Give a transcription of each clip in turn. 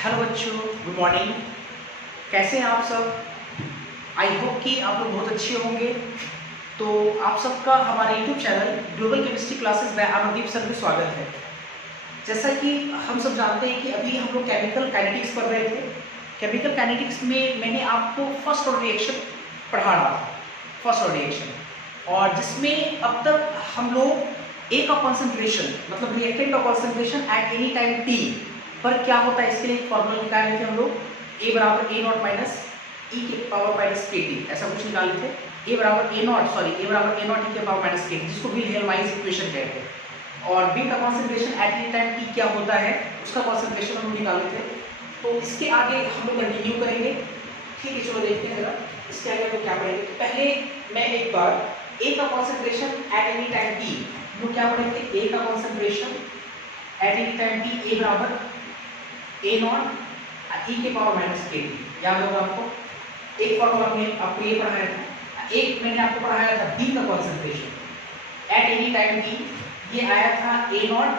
Hello बच्चों, good morning. कैसे हैं आप सब? आई होप कि आप लोग बहुत अच्छे होंगे। तो आप सबका हमारे YouTube channel global chemistry classes bye Amandeep sir में स्वागत है। जैसा कि हम सब जानते हैं कि अभी हम लोग केमिकल काइनेटिक्स पढ़ रहे थे। केमिकल काइनेटिक्स में मैंने आपको फर्स्ट ऑर्डर रिएक्शन पढ़ा रहा था, फर्स्ट ऑर्डर रिएक्शन, और जिसमें अब तक हम लोग ए का कॉन्सेंट्रेशन मतलब रिएक्टेंट का concentration at any time T पर क्या होता है इसके लिए एक फॉर्मूला निकाले थे हम लोग। ए बराबर ए नॉट माइनस ई के पावर माइनस के टी, ऐसा कुछ निकाले थे। ए बराबर ए नॉट ई के पावर माइनस के टी, जिसको विल्हेल्म इक्वेशन कहते हैं। और बी का concentration at any time T क्या होता है उसका कॉन्सेंट्रेशन हम निकाले थे। तो इसके आगे हम लोग कंटिन्यू करेंगे। ठीक है, चलो देखते हैं जरा इसके आगे तो क्या पढ़ेंगे। तो पहले मैं एक बार ए का concentration at any time T हम लोग क्या पढ़ेंगे। ए का concentration at any time T A बराबर ए नॉट ई के पावर माइनस के टी, याद होगा आपको। एक फॉर्मूला में आपको ये पढ़ाया था, एक मैंने आपको पढ़ाया था बी का concentration at any time T, ये आया था ए नॉट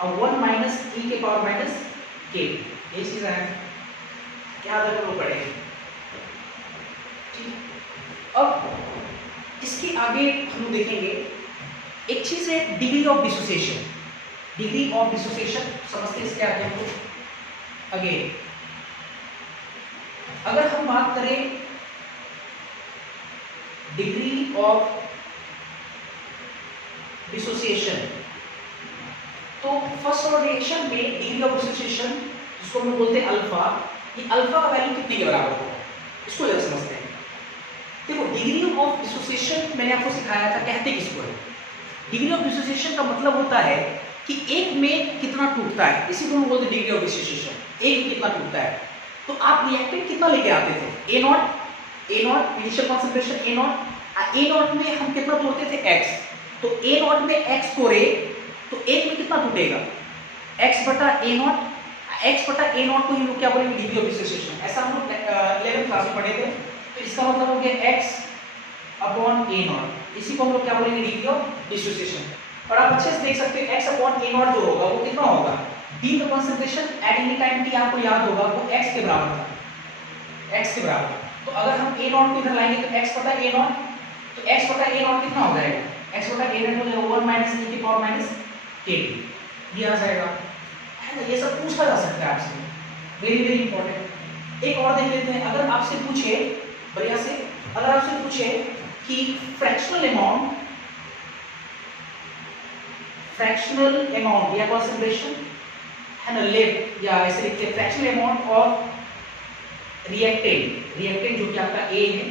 और 1 माइनस ई के पावर माइनस के टी, ये चीज आया था। क्या अगर वो पढ़ेंगे, ठीक। अब इसके आगे हम लोग देखेंगे एक चीज है degree of dissociation. Degree of dissociation समझते हैं इसके आगे हम लोग। अगेन अगर हम बात करें डिग्री ऑफ डिसोसिएशन, तो फर्स्ट ऑर्डर रिएक्शन में डिग्री ऑफ डिसोसिएशन जिसको हम बोलते हैं अल्फा, ये अल्फा का वैल्यू कितने के बराबर होगा इसको जरा समझते हैं। देखो, डिग्री ऑफ डिसोसिएशन मैंने आपको सिखाया था, कहते किसको है। डिग्री ऑफ डिसोसिएशन का मतलब होता है कि एक में कितना टूटता है, इसी को हम बोलते हैं डिग्री ऑफ डिसोसिएशन। एक में कितना टूटता है, तो आप रिएक्टेंट कितना लेके आते थे, a naught initial concentration a naught, a naught में हम कितना तोड़ते थे एक्स, तो ए नॉट में एक्स तोड़े तो एक में कितना टूटेगा एक्स बटा ए नॉट, एक्स बटा ए नॉट को हम लोग क्या बोलेंगे डिग्री ऑफ डिसोसिएशन। ऐसा हम लोग 11th क्लास में पढ़े थे। तो इसका मतलब हो गया एक्स अपॉन ए नॉट, इसी को हम लोग क्या बोलेंगे डिग्री ऑफ डिसोसिएशन। और आप अच्छे से देख सकते हैं एक्स अपॉन ए नॉट जो होगा वो कितना होगा, बी का concentration at any time T आपको याद होगा वो x के बराबर था, x के बराबर। तो अगर हम a नॉट को इधर लाएंगे तो x बटा a नॉट, तो x बटा a नॉट कितना हो जाएगा, x बटा a नॉट हो जाएगा 1 माइनस e की पावर माइनस के टी, ये आ जाएगा, है ना। ये सब पूछा जा सकता है आपसे, वेरी वेरी इंपॉर्टेंट। एक और देख लेते हैं, अगर आपसे पूछे बढ़िया से, अगर आपसे पूछे कि फ्रैक्शनल अमाउंट या कॉन्सेंट्रेशन है ना, लेफ्ट या ऐसे लिखते हैं फ्रैक्शनल अमाउंट ऑफ रिएक्टेंट जो कि आपका ए है,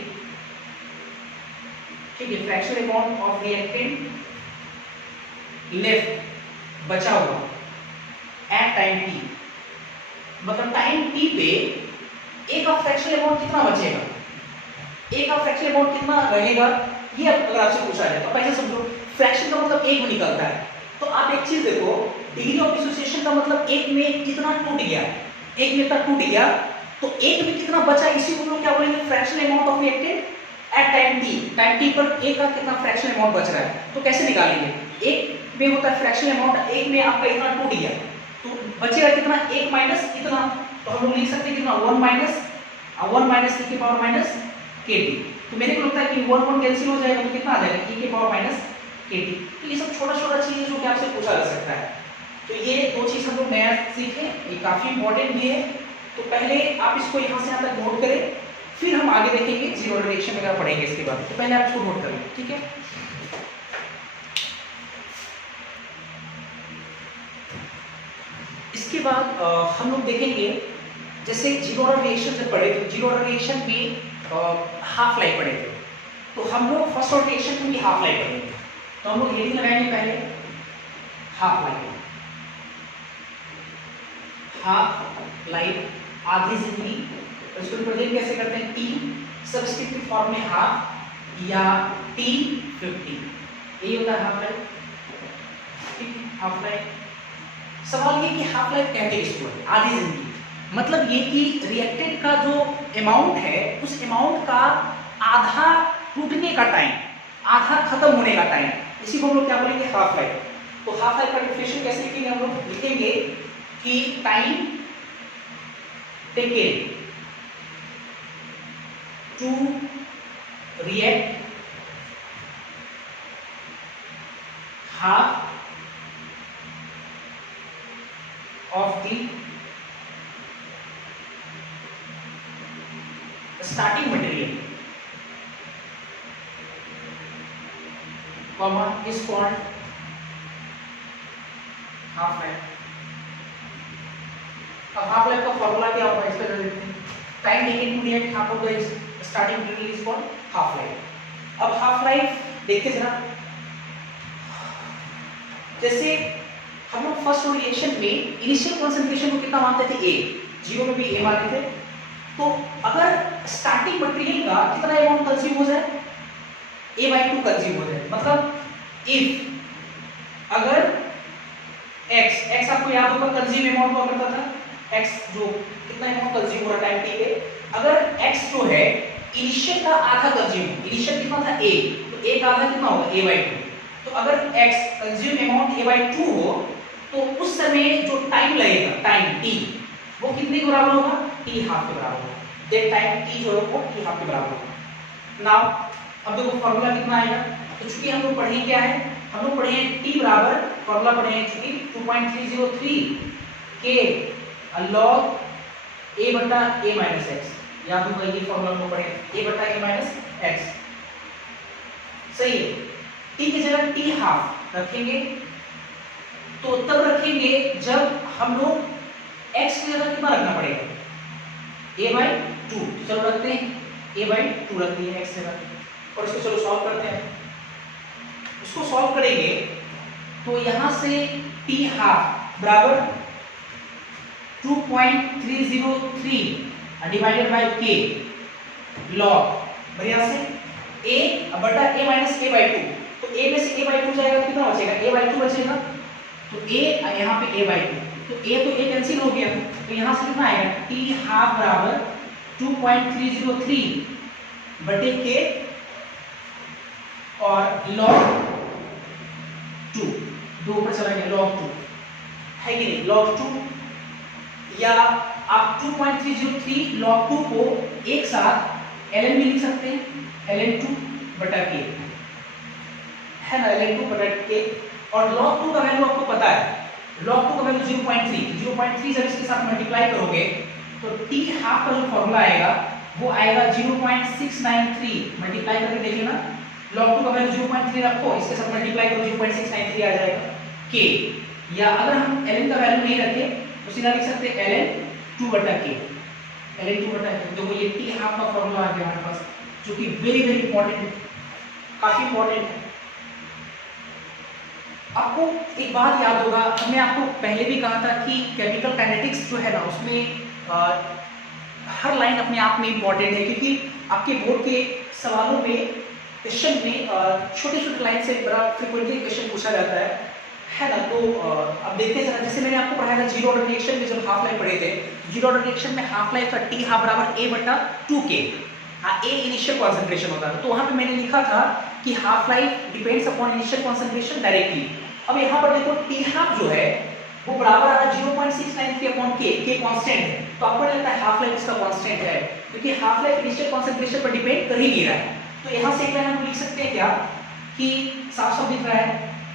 ठीक है। Fractional amount of reactant left बचा हुआ एट टाइम टी, मतलब टाइम टी पे ए का फ्रैक्शनल अमाउंट कितना बचेगा, ए का फ्रैक्शनल अमाउंट कितना रहेगा, ये अगर आपसे पूछा जाए तो पहले समझो फ्रैक्शन का मतलब एक में निकलता है। तो आप एक चीज देखो, डिग्री ऑफ डिसोसिएशन का मतलब एक में कितना टूट गया, एक में तक टूट गया तो एक में कितना बचा, इसी को लोग क्या बोलेंगे fractional amount of reactant at time T पर ए का कितना फ्रैक्शनल अमाउंट बच रहा है। तो कैसे निकालेंगे, एक में होता है फ्रैक्शनल अमाउंट, एक में आपका इतना टूट गया तो बचेगा कितना, एक माइनस इतना, तो हम लोग लिख सकते हैं कितना 1 माइनस e की पावर माइनस के टी। तो मेरे को लगता है कि 1 कैंसिल हो जाएगा तो कितना आ जाएगा e के पावर माइनस के टी। तो ये सब छोटा छोटा चीज है जो कि आपसे पूछा जा सकता है। तो ये दो चीज हम लोग नया सीखे, ये काफी इंपॉर्टेंट भी है। तो पहले आप इसको यहाँ से यहाँ तक नोट करें, फिर हम आगे देखेंगे जीरो ऑर्डर रिएक्शन वगैरह पढ़ेंगे इसके बाद। तो पहले आप इसको नोट करें, ठीक है। इसके बाद हम लोग देखेंगे जैसे जीरो ऑर्डर रिएक्शन जब पढ़े थे, जीरो ऑर्डर रिएक्शन में हाफ लाइफ पढ़े थे, तो हम लोग फर्स्ट ऑर्डर रिएक्शन में भी हाफ लाइफ पढ़ेंगे। तो हम लोग हेडिंग लगाएंगे पहले हाफ लाइफ आधी जिंदगी। तो इसको रिप्रेजेंट कैसे करते हैं, टी सब्स्टिट्यूट फॉर्म में हाफ या T50, यही होता है हाफ लाइफ, ठीक है। हाफ लाइफ, सवाल ये कि हाफ लाइफ कहते हैं इसको आधी जिंदगी, मतलब ये कि रिएक्टेंट का जो अमाउंट है उस अमाउंट का आधा टूटने का टाइम, आधा खत्म होने का टाइम, इसी को हम लोग क्या बोलेंगे हाफ लाइफ। तो हाफ लाइफ का डेफिनेशन कैसे लिखेंगे, हम लोग लिखेंगे कि time taken to react half of the starting material, comma, is called half life. अब हाफ लाइफ का फॉर्मूला क्या होगा इसका देख लेते हैं। Time taken to react half of the starting material is called half life. अब हाफ लाइफ देखते जरा, जैसे हम लोग फर्स्ट रिएक्शन में इनिशियल कंसंट्रेशन को कितना मानते थे, ए, जीरो में भी ए मानते थे। तो अगर स्टार्टिंग मटेरियल का कितना अमाउंट कंज्यूम हो जाए, a/2 कंज्यूम हो जाए, मतलब इफ अगर x आपको याद होगा कंज्यूम अमाउंट हुआ करता था, x जो कितना अमाउंट कंज्यूम हो रहा टाइम t पे, अगर x जो है इनिशियल का आधा कंज्यूम, इनिशियल कितना था a, तो a का आधा कितना होगा a/2। तो अगर x कंज्यूम अमाउंट a/2 हो तो उस समय जो टाइम लगेगा, टाइम t, वो कितने के बराबर होगा, t हाफ के बराबर होगा। दैट टाइम t जो है वो t हाफ के बराबर होगा। नाउ अब देखो फार्मूला कितना आएगा, तो चूंकि हम लोग पढ़े क्या है, हम लोग पढ़े हैं t बराबर, फार्मूला पढ़े हैं चूंकि 2.303 k log a बटा a माइनस x, याद होगा ये फार्मूला हम लोग पढ़े a बटा a माइनस x, सही है। t की जगह t हाफ रखेंगे, तो तब रखेंगे जब हम लोग x की जगह कितना रखना पड़ेगा, a/2, चलो रखते हैं a/2 रख दिए x जगह, और इसको चलो सॉल्व करते हैं। इसको सॉल्व करेंगे तो यहां से t हाफ बराबर 2.303 डिवाइडेड बाय k log, बढ़िया से a बटा a माइनस a/2, तो a में से a/2 जाएगा तो कितना बचेगा, a/2 बचेगा, तो a यहाँ पे a/2, तो a तो a कैंसिल हो गया, तो यहाँ से कितना आएगा, t हाफ बराबर 2.303 बटे k और log 2, 2 ऊपर चला गया, log 2 है कि नहीं, log 2, या आप 2.303 log 2 को एक साथ ln भी लिख सकते हैं, ln2 बटा k, है ना, ln2 बटा k, और log 2 का वैल्यू आपको पता है, log 2 का वैल्यू 0.3 जब इसके साथ मल्टीप्लाई करोगे तो t हाफ का जो फॉर्मूला आएगा वो आएगा 0.693, मल्टीप्लाई करके देखिए ना, log 2 का वैल्यू 0.3 रखो, इसके साथ मल्टीप्लाई करो 0.693 आ जाएगा k, या अगर हम ln का वैल्यू नहीं रखे तो सीधा लिख सकते हैं ln2 बटा k, ln2 बटा k। तो ये t हाफ का फॉर्मूला आ गया हमारे पास, जो कि वेरी वेरी इंपॉर्टेंट है, काफी इंपॉर्टेंट है। आपको एक बात याद होगा, हमने आपको पहले भी कहा था कि केमिकल काइनेटिक्स जो है ना, उसमें हर लाइन अपने आप में इंपॉर्टेंट है, क्योंकि आपके बोर्ड के सवालों में, क्वेश्चन में छोटे छोटे लाइन से बड़ा फ्रीक्वेंटली क्वेश्चन पूछा जाता है ना। तो अब देखते हैं, जैसे मैंने आपको पढ़ाया था जीरो ऑर्डर रिएक्शन में, जब हाफ लाइफ पढ़े थे, जीरो ऑर्डर रिएक्शन में हाफ लाइफ का टी हाफ बराबर a बटा 2k, ए इनिशियल कॉन्सेंट्रेशन होता है, तो वहां पे मैंने लिखा था कि half life depends upon initial concentration directly. अब यहाँ पर देखो टी हाफ जो है वो बराबर आ रहा है 0.693 अपॉन k, k कांस्टेंट है, तो आपको लगता है हाफ लाइफ इसका कांस्टेंट है, क्योंकि हाफ लाइफ इनिशियल कॉन्सेंट्रेशन पर डिपेंड कर ही नहीं रहा है। तो यहाँ से एक लाइन हम लिख सकते हैं क्या, कि साफ साफ दिख रहा है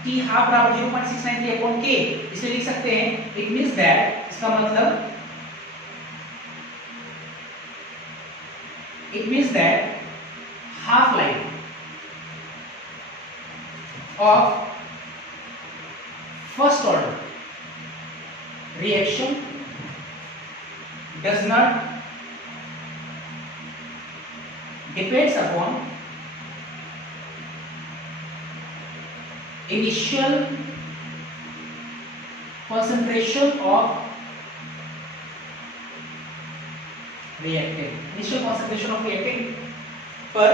टी हाफ बराबर 0.693 अपॉन k, इसलिए लिख सकते हैं इट मींस दैट, इसका मतलब it means that half life of first order reaction does not depends upon initial concentration of reactant, initial concentration of reactant पर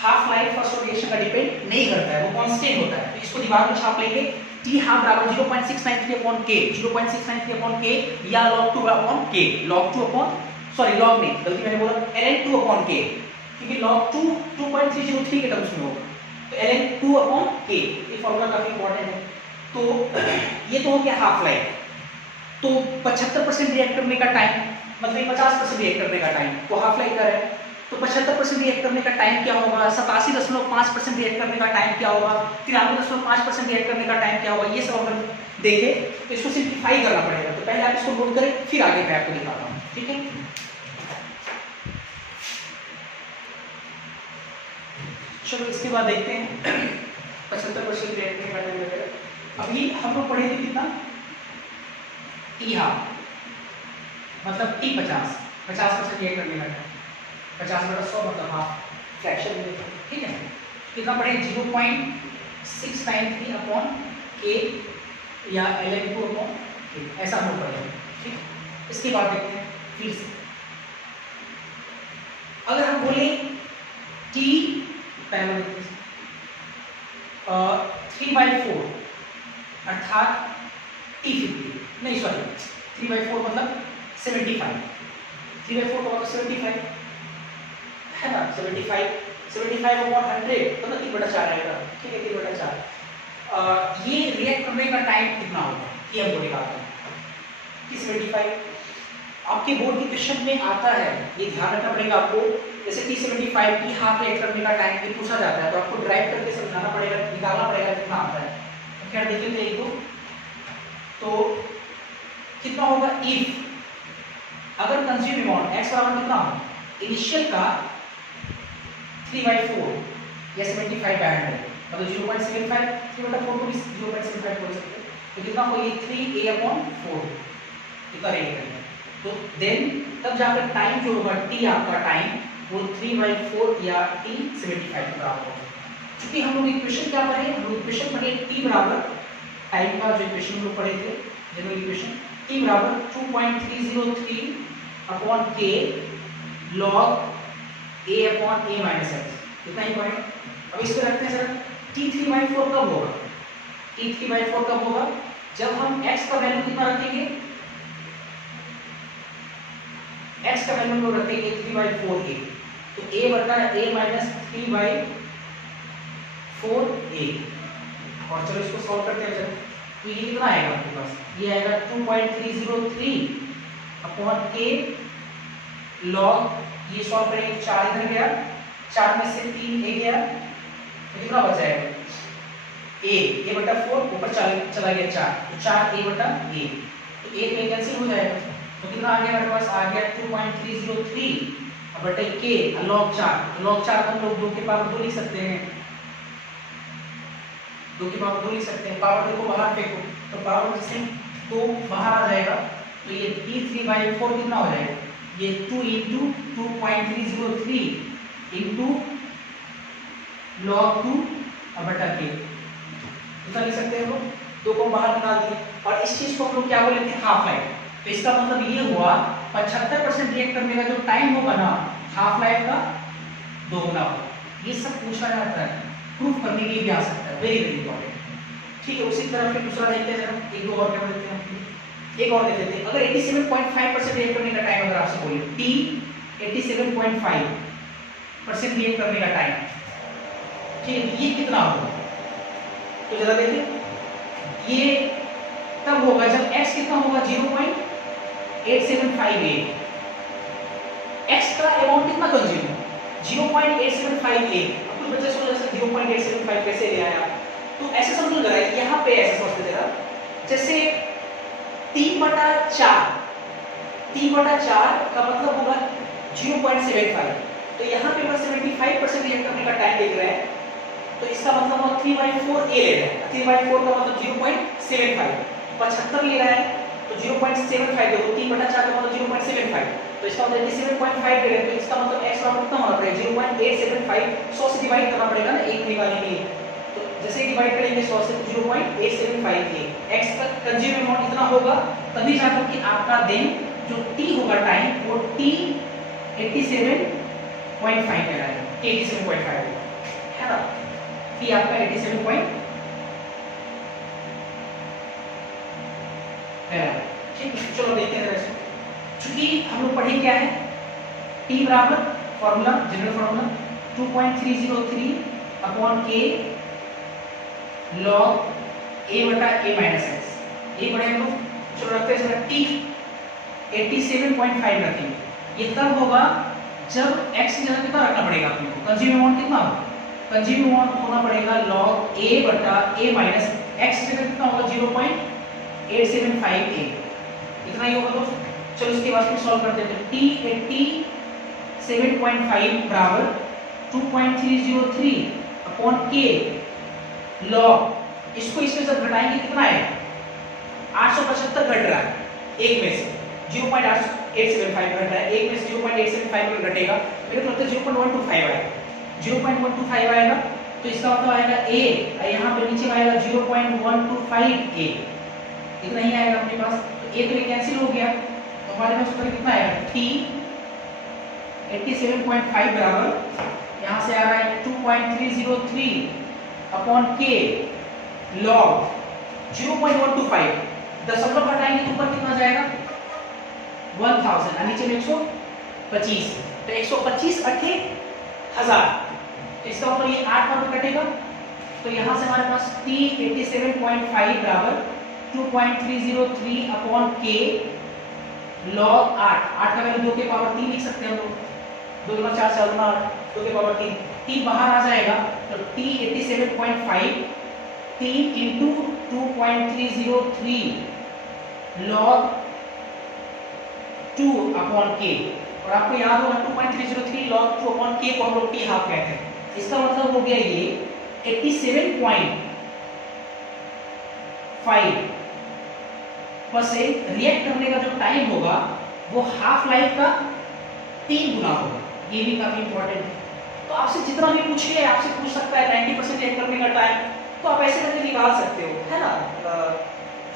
हाफ लाइफ फर्स्ट रिएक्शन का depend नहीं करता है, वो कांस्टेंट होता है। तो इसको दीवार में छाप लेंगे, टी हाफ बराबर 0.693 अपॉन k, 0.693 अपॉन k या log 2 upon k, log 2 upon sorry log नहीं, गलती मैंने बोला ln2 अपॉन k, क्योंकि log 2 2.303 के टर्म्स में होगा, तो ln2 अपॉन k, ये फार्मूला काफी इंपॉर्टेंट है। तो ये तो हो गया हाफ लाइफ। तो 75% रिएक्ट करने का टाइम, मतलब 50% रिएक्ट करने का टाइम, वो हाफ लाइफ का है। तो 75% रिएक्ट करने का टाइम क्या होगा, 87.5% रिएक्ट करने का टाइम क्या होगा, 93.5% रिएक्ट करने का टाइम क्या होगा, ये सब अगर देखें तो इसको सिंप्लीफाई करना पड़ेगा। तो पहले आप इसको नोट करें, फिर आगे मैं आपको दिखाता हूँ, ठीक है। चलो इसके बाद देखते हैं 75% रिएक्ट करने का टाइम वगैरह। अभी हम लोग पढ़े थे कितना, टी हाफ, मतलब टी 50% रिएक्ट करने का टाइम, 50/100 मतलब हाफ फ्रैक्शन में, ठीक है। कितना पढ़े, 0.693 अपॉन के या ln2 अपॉन के, ऐसा हम लोग पढ़ेंगे, ठीक। इसके बाद देखते हैं फिर से, अगर हम बोले टी पहला देखते हैं 3/4 अर्थात T50, नहीं सॉरी 3/4 मतलब 75, 3/4 का मतलब 75 है ना, 75 अपॉन 100 मतलब 3/4 आएगा, ठीक है, 3/4। ये रिएक्ट करने का टाइम कितना होगा ये हमको निकालना है कि 75 आपके बोर्ड के क्वेश्चन में आता है, ये ध्यान रखना पड़ेगा आपको। जैसे T75 टी हाफ रिएक्ट करने का टाइम भी पूछा जाता है, तो आपको ड्राइव करके समझाना पड़ेगा, निकालना पड़ेगा कितना आता है। तो क्या देखेंगे एक दो, तो कितना होगा, इफ अगर कंज्यूम अमाउंट x बराबर कितना हो, इनिशियल का 3/4 या 75/100 मतलब 0.75, 3/4 को भी 0.75 बोल सकते हैं। तो कितना हो, ये 3a/4 कितना रेट करेंगे, तो देन तब जाकर टाइम जो होगा t आपका टाइम वो 3/4 या T75 के बराबर होगा। क्योंकि हम लोग इक्वेशन क्या पढ़े, हम लोग इक्वेशन पढ़े t बराबर टाइम का जो इक्वेशन हम लोग पढ़े थे जनरल इक्वेशन, t बराबर 2.303 upon k log a upon a minus x, इतना ही पॉइंट। अब इस पे रखते हैं सर, T3/4 कब होगा, T3/4 कब होगा, जब हम x का वैल्यू कितना रखेंगे, x का वैल्यू हम रखेंगे 3/4a, तो a बटा a माइनस 3/4a। और चलो इसको सॉल्व करते हैं, तो ये कितना आएगा आपके पास, ये आएगा 2.303 अपॉन k log, ये सॉल्व करेंगे 4 इधर गया, 4 में से 3 a गया, तो कितना बच जाएगा, a बटा 4 ऊपर चला गया 4, तो 4a बटा a, तो a में कैंसिल हो जाएगा, तो कितना आ गया हमारे पास, आ गया 2.303 बटे k log 4, log 4 को हम लोग 2 के पावर 2 लिख सकते हैं, 2 की पावर 2 लिख सकते हैं, पावर 2 को बाहर फेंको तो पावर से 2 बाहर आ जाएगा, तो ये T3/4 कितना हो जाएगा, ये 2 into 2.303 into log 2 बटा k, कितना लिख सकते हैं हम लोग, 2 को बाहर निकाल दिए। और इस चीज को हम लोग क्या बोले थे, हाफ लाइफ। तो इसका मतलब ये हुआ 75% रिएक्ट करने का जो टाइम होगा ना, हाफ लाइफ का 2 गुना होगा। ये सब पूछा जाता है, प्रूफ करने के लिए भी आ सकता है, वेरी वेरी इंपॉर्टेंट, ठीक है। उसी तरह फिर दूसरा देखते हैं जरा, एक दो और क्या देते हैं, एक और देख लेते हैं। अगर 87.5% रिएक्ट करने का टाइम अगर आपसे बोले, T 87.5% रिएक्ट करने का टाइम, ठीक है, ये कितना होगा, तो जरा देखिए, ये तब होगा जब x कितना होगा 0.8758, x का अमाउंट कितना कंज्यूम, 0.875a। अब कुछ बच्चे सोच रहे हैं 0.875 कैसे ले आया, तो ऐसे समझ लो जरा, यहाँ पे ऐसे सोचते जरा, जैसे 3/4 का मतलब होगा 0.75, तो यहाँ पे बस 75% रिएक्ट करने का टाइम देख रहे हैं, तो इसका मतलब वो 3/4a ले रहे हैं, 3/4 का मतलब 0.75, 75 ले रहा है तो 0.75 देखो, 3/4 का मतलब 0.75, तो इसका मतलब 87.5 ले रहे हैं, तो इसका मतलब x बराबर कितना होना पड़ेगा, 0.875, 100 से डिवाइड करना पड़ेगा ना एक निकालने के लिए, तो जैसे ही डिवाइड करेंगे 100 से 0.875 के x का कंज्यूम अमाउंट इतना होगा, तभी जाकर कि आपका देन जो t होगा टाइम, वो t 87.5 कहलाएगा, 87.5 होगा, है ना, t आपका 87.5 है, ठीक है। चलो देखते हैं इसको, चूंकि हम लोग पढ़े क्या है, t बराबर formula, general formula 2.303 upon k log a बटा a माइनस x, ये पढ़े हम लोग। चलो रखते हैं t 87.5 रखेंगे। ये तब होगा जब x की जगह कितना रखना पड़ेगा अपने को, कंज्यूम अमाउंट कितना होगा, कंज्यूम अमाउंट होना पड़ेगा log a बटा a माइनस x की जगह कितना होगा 0.875 a, इतना ही होगा दोस्तों। चलो इसके बाद फिर सॉल्व करते हैं। t 87.5 बराबर 2.303 अपॉन k log, इसको इसमें जब घटाएंगे कितना आएगा 875 घट रहा है एक में से, 0.875 घट रहा है एक में से, 0.875 घटेगा, मेरे को लगता है 0.125 आएगा, 0.125 आएगा, तो इसका मतलब आएगा a, यहाँ पे नीचे आएगा 0.125 a, इतना ही आएगा अपने पास। तो a तो ये कैंसिल हो गया, तो हमारे पास ऊपर कितना आएगा 87.5 बराबर यहाँ से आ रहा है 2.303 अपॉन k log 0.125, दशमलव घटाएंगे तो ऊपर कितना जाएगा 1000 और नीचे में 125, तो 125 अट्ठे 1000, इसका मतलब ये 8 बार कटेगा, तो यहाँ से हमारे पास t 87.5 बराबर 2.303 अपॉन k log 8, 8 का वैल्यू 2 के पावर 3 लिख सकते हैं हम लोग, 2 गुना 4 4 गुना 8, 2 के पावर 3, 3 बाहर आ जाएगा, तो t 87.5 3 into 2.303 log 2 upon k, और आपको याद होगा 2.303 log 2 अपॉन k को हम लोग t हाफ कहते हैं। इसका मतलब हो गया ये 87.5 पर से रिएक्ट करने का जो टाइम होगा वो हाफ लाइफ का 3 गुना होगा, ये भी काफी इंपॉर्टेंट है। तो आपसे जितना भी पूछे, आपसे पूछ सकता है 90% रिएक्ट करने का टाइम, तो आप ऐसे करके निकाल सकते हो, है ना।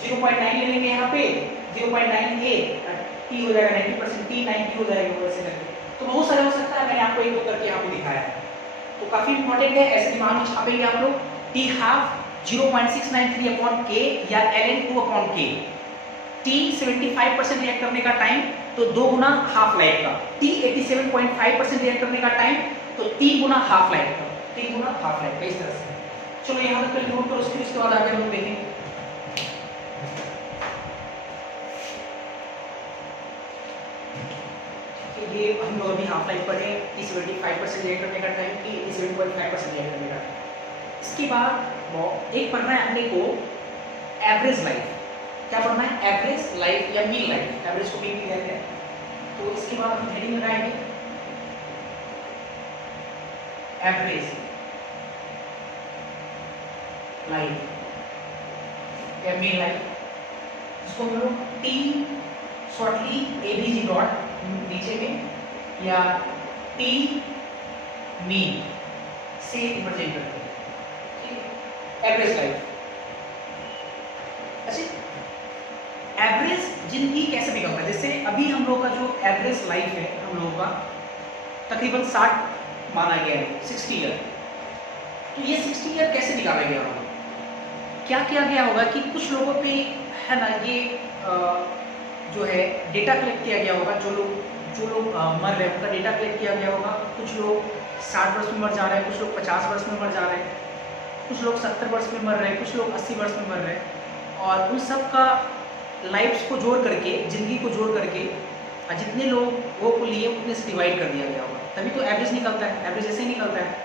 0.9 ले लेंगे यहाँ पे, 0.9 a t हो जाएगा 90%, t 90 हो जाएगा, वैसे करके तो बहुत सारे हो सकता है, मैंने आपको एक दो करके यहाँ पे दिखाया है, तो काफी इंपॉर्टेंट है, ऐसे दिमाग में छापेंगे आप लोग। t हाफ 0.693 अपॉन k या ln 2 upon k, t 75% react करने का टाइम तो 2 गुना हाफ लाइफ का, t 87.5% रिएक्ट करने का टाइम तो 3 गुना हाफ लाइफ का, 3 गुना हाफ लाइफ का, इस तरह से। चलो यहाँ तक नोट करो, उसके बाद आगे हम देखेंगे। ये हम लोग अभी हाफ लाइफ पढ़े, t 75% रिएक्ट करने का टाइम, t 87.5% रिएक्ट करने का टाइम। इसके बाद एक पढ़ना है अपने को एवरेज लाइफ। क्या पढ़ना है? एवरेज लाइफ या मीन लाइफ, एवरेज को मीन भी कहते हैं। तो इसके बाद हम हेडिंग लगाएंगे एवरेज लाइफ या मीन लाइफ, इसको हम लोग टी शॉर्टली एबीजी डॉट नीचे में या टी मीन से रिप्रेजेंट करते हैं, ठीक है। एवरेज लाइफ, अच्छा एवरेज जिंदगी कैसे निकलता है, जैसे अभी हम लोग का जो एवरेज लाइफ है हम लोगों का तकरीबन 60 माना गया है, 60 ईयर। तो ये 60 ईयर कैसे निकाला गया होगा, क्या किया गया होगा कि कुछ लोगों पे है ना ये जो है डेटा कलेक्ट किया गया होगा, जो लोग मर रहे हैं उनका डेटा कलेक्ट किया गया होगा। कुछ लोग 60 वर्ष में मर जा रहे हैं, कुछ लोग 50 वर्ष में मर जा रहे हैं, कुछ लोग 70 वर्ष में मर रहे हैं, कुछ लोग 80 वर्ष में मर रहे हैं, और उन सब का लाइफ्स को जोड़ करके, जिंदगी को जोड़ करके जितने लोगों को लिए उतने से डिवाइड कर दिया गया होगा, तभी तो एवरेज निकलता है। एवरेज ऐसे ही निकलता है,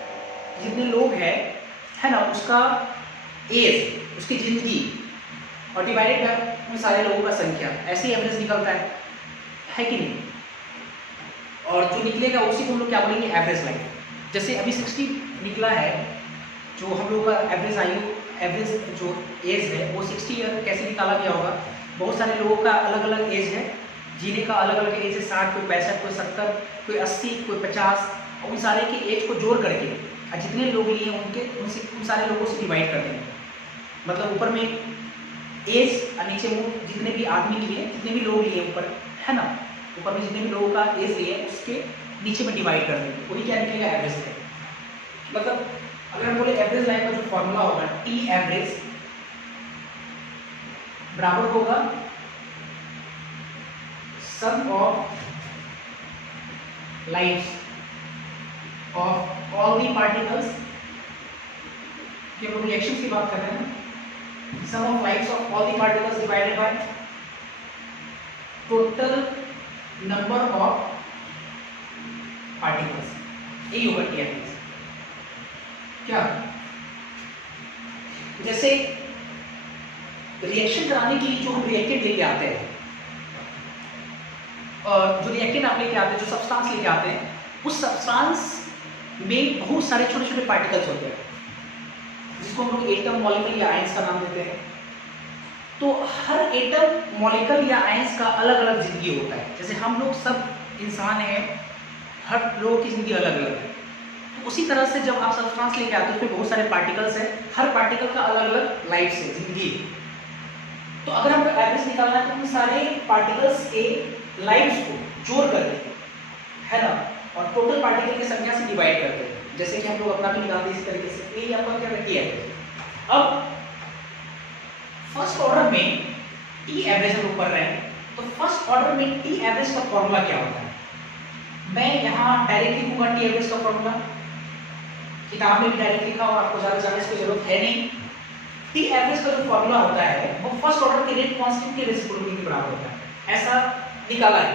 जितने लोग हैं है ना उसका एज, उसकी ज़िंदगी और डिवाइडेड बाय उन सारे लोगों का संख्या, ऐसे ही एवरेज निकलता है कि नहीं। और जो निकलेगा उसी को हम लोग क्या बोलेंगे, एवरेज लाइफ। जैसे अभी 60 निकला है, जो हम लोग का एवरेज आयु, एवरेज जो एज है वो 60 ईयर कैसे निकाला गया होगा। बहुत सारे लोगों का अलग अलग एज है, जीने का अलग अलग एज है, 60, कोई 65, कोई 70, कोई 80, कोई 50, और उन सारे के एज को जोड़ करके जितने लोग लिए उनके उन सारे लोगों से डिवाइड कर देंगे। मतलब ऊपर में एज और नीचे वो जितने भी आदमी लिए, जितने भी लोग लिए ऊपर है ना, ऊपर में जितने भी लोगों का एज लिए उसके नीचे में डिवाइड कर देंगे, वही क्या निकलेगा, एवरेज है। मतलब अगर हम बोले एवरेज लाइन का जो फॉर्मूला होगा टी एवरेज बराबर होगा sum of lifes of all the particles, हम रिएक्शन की बात कर रहे हैं, sum of lifes of all the particles divided by total number of particles, यही होगा टी एवरेज। क्या जैसे रिएक्शन कराने के लिए जो हम रिएक्टेंट लेके आते हैं, और जो रिएक्टेंट आप लेके आते हैं, जो सब्सटेंस लेके आते हैं, उस सब्सटेंस में बहुत सारे छोटे छोटे पार्टिकल्स होते हैं जिसको हम लोग एटम, मॉलिक्यूल या आयंस का नाम देते हैं। तो हर एटम, मॉलिक्यूल या आयंस का अलग अलग जिंदगी होता है। जैसे हम लोग सब इंसान हैं, हर लोगों की जिंदगी अलग अलग है। तो उसी तरह से जब आप सब्सटेंस लेके आते हो उसमें बहुत सारे पार्टिकल्स हैं, हर पार्टिकल का अलग अलग लाइफ है, जिंदगी। तो अगर हमको एवरेज निकालना है तो उन सारे पार्टिकल्स के लाइफ्स को जोड़ कर देते है ना, और टोटल पार्टिकल की संख्या से डिवाइड करते हैं। जैसे कि हम लोग अपना भी निकालते हैं इस तरीके से। ये आपका क्या रखी है। अब फर्स्ट ऑर्डर में टी एवरेज हम ऊपर रहे हैं, तो फर्स्ट ऑर्डर में टी एवरेज का फॉर्मूला क्या होता है। मैं यहाँ डायरेक्ट लिखूंगा टी एवरेज का फॉर्मूला, किताब में भी डायरेक्ट लिखा और आपको ज़्यादा जानने की जरूरत है नहीं। टी एवरेज का जो फॉर्मूला होता है वो फर्स्ट ऑर्डर के रेट कांस्टेंट के रेसिप्रोकल के बराबर होता है। ऐसा निकाला है।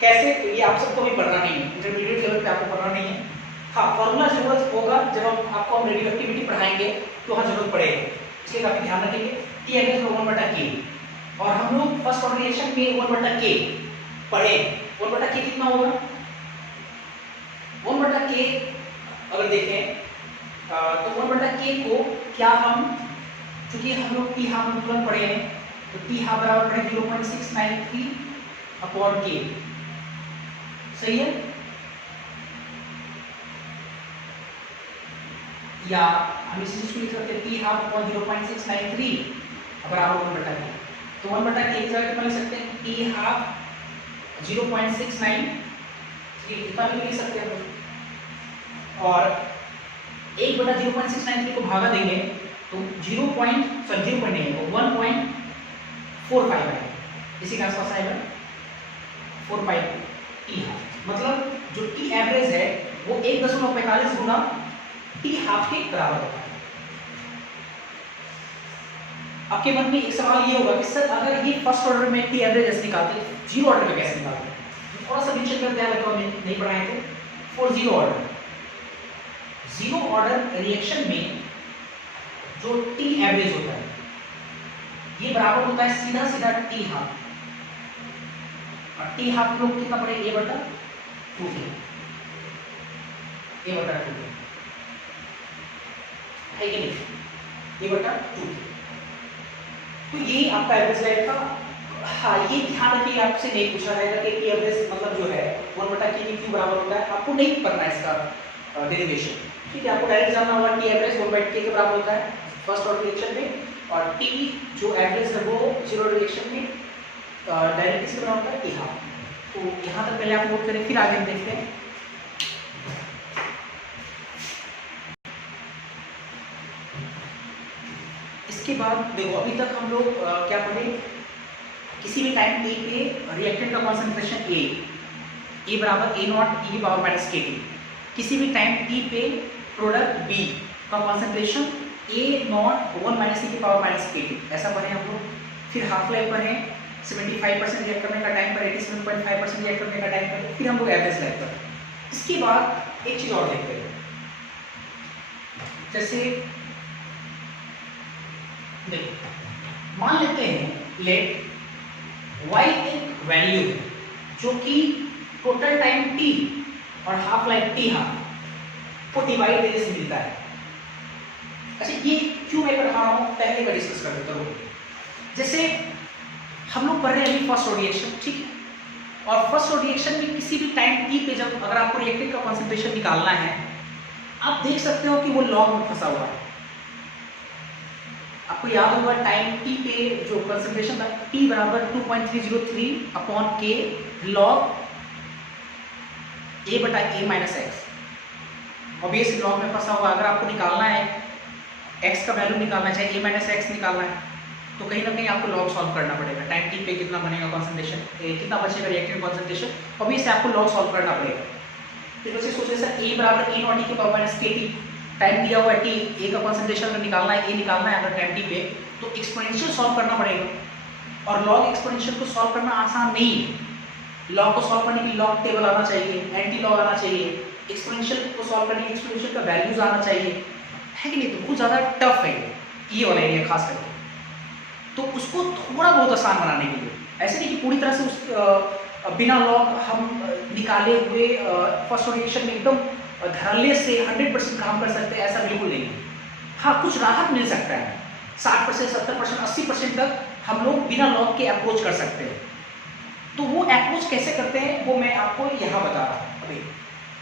कैसे, तो ये आप सबको भी पढ़ना नहीं है, इंटरमीडिएट लेवल पे आपको पढ़ना नहीं है। हाँ, फॉर्मूला जरूरत होगा जब आपको हम रेडियोएक्टिविटी पढ़ाएंगे तो वहाँ जरूरत पड़ेगी, इसलिए काफी ध्यान रखेंगे। टी एवरेज 1/k, और हम लोग फर्स्ट ऑर्डर रिएक्शन में 1/k पढ़े। 1/k कितना होगा। 1/k अगर देखें तो 1/k को क्या हम, क्योंकि हम लोग टी हाफ में तुरंत पढ़े हैं, तो टी हाफ बराबर पड़े 0.693/k। सही है, या हम इस चीज को लिख सकते हैं टी हाफ अपॉन 0.693 बराबर 1/k। तो 1/k की जगह कितना लिख सकते हैं, टी हाफ 0.69, इतना भी लिख सकते हैं। और 1/0.693 को भागा देंगे तो 1.45 आएगा। इसी का आसपास आएगा 45 टी हाफ। मतलब जो टी एवरेज है वो 1.45 गुना टी हाफ के बराबर होता है। आपके मन में एक सवाल ये होगा कि सर अगर ये फर्स्ट ऑर्डर में टी एवरेज ऐसे निकालते हैं, जीरो ऑर्डर में कैसे निकालते हैं। थोड़ा सा मेंशन कर दिया लगा, नहीं पढ़ाए थे। For zero order, zero order reaction में जो टी एवरेज होता है ये बराबर होता है सीधा सीधा टी हाफ, और टी हाफ लोग कितना पड़े, a/2 है कि नहीं, a/2। तो ये आपका एवरेज रहेगा। हाँ, ये ध्यान रखिए, आपसे नहीं पूछा जाएगा कि एवरेज मतलब जो है 1/k क्यों बराबर होता है, आपको नहीं करना है इसका डेरिवेशन। ठीक है, आपको डायरेक्ट जानना होगा टी एवरेज 1/k के बराबर होता है फर्स्ट ऑर्डर रिएक्शन में, और टी जो एवरेज है वो जीरो रिएक्शन में डायरेक्ट किसके बराबर होता है, टी हाफ। तो यहाँ तक पहले आप नोट करें, फिर आगे हम देखते हैं। इसके बाद देखो, अभी तक हम लोग क्या पढ़े, किसी भी टाइम टी पे रिएक्टेंट का कॉन्सेंट्रेशन ए बराबर A0 e power minus KT। किसी भी टाइम टी पे प्रोडक्ट B का कॉन्सेंट्रेशन A0 1 माइनस e की पावर माइनस KT, ऐसा पढ़े हम लोग। फिर हाफ लाइफ पर है 75% रिएक्ट करने का टाइम पर, 87.5% रिएक्ट करने का टाइम पर, फिर हम लोग एवरेज लाइफ पर। इसके बाद एक चीज और देखते हैं, जैसे मान लेते हैं लेट y एक वैल्यू है जो कि टोटल टाइम t और हाफ लाइफ t हाफ को डिवाइड देने से मिलता है। अच्छा, ये क्यों मैं पढ़ा रहा हूँ, पहले का डिस्कस कर देता हूँ। जैसे हम लोग पढ़ रहे हैं अभी फर्स्ट ऑर्डर रिएक्शन, ठीक है, और फर्स्ट ऑर्डर रिएक्शन में किसी भी टाइम t पे जब अगर आपको रिएक्टेंट का कॉन्सेंट्रेशन निकालना है, आप देख सकते हो कि वो लॉग में फंसा हुआ है। आपको याद होगा टाइम t पे जो कंसंट्रेशन था t बराबर 2.303/k log a/a minus x. Obviously log में फंसा हुआ, अगर आपको निकालना है x का वैल्यू निकालना चाहिए, a माइनस एक्स निकालना है, तो कहीं ना कहीं आपको लॉग सॉल्व करना पड़ेगा। टाइम t पे कितना बनेगा कॉन्सेंट्रेशन, कितना बचेगा रिएक्टेंट कॉन्सेंट्रेशन, ऑब्वियसली आपको लॉग सॉल्व करना पड़ेगा। तो वैसे सोचिए सर a बराबर A0 e की पावर माइनस KT, टाइम दिया हुआ है t, a का कंसंट्रेशन अगर निकालना है, a निकालना है अगर टाइम t पे, तो एक्सपोनेंशियल सॉल्व करना पड़ेगा। और लॉग एक्सपोनेंशियल को सॉल्व करना आसान नहीं है, लॉग को सॉल्व करने के लिए लॉग टेबल आना चाहिए, एंटी लॉग आना चाहिए, एक्सपोनेंशियल को सॉल्व करने के लिए एक्सपोनेंशियल का वैल्यूज आना चाहिए, है कि नहीं? तो बहुत ज़्यादा टफ है ये वाला एरिया खास करके। तो उसको थोड़ा बहुत आसान बनाने के लिए, ऐसे नहीं कि पूरी तरह से उस बिना लॉग हम निकाले हुए फर्स्ट ऑर्डर में एकदम धड़ल्ले से 100% काम कर सकते हैं, ऐसा बिल्कुल नहीं है। हाँ, कुछ राहत मिल सकता है, 60%, 70%, 80% तक हम लोग बिना लॉग के अप्रोच कर सकते हैं। तो वो अप्रोच कैसे करते हैं वो मैं आपको यहाँ बता रहा हूँ अभी,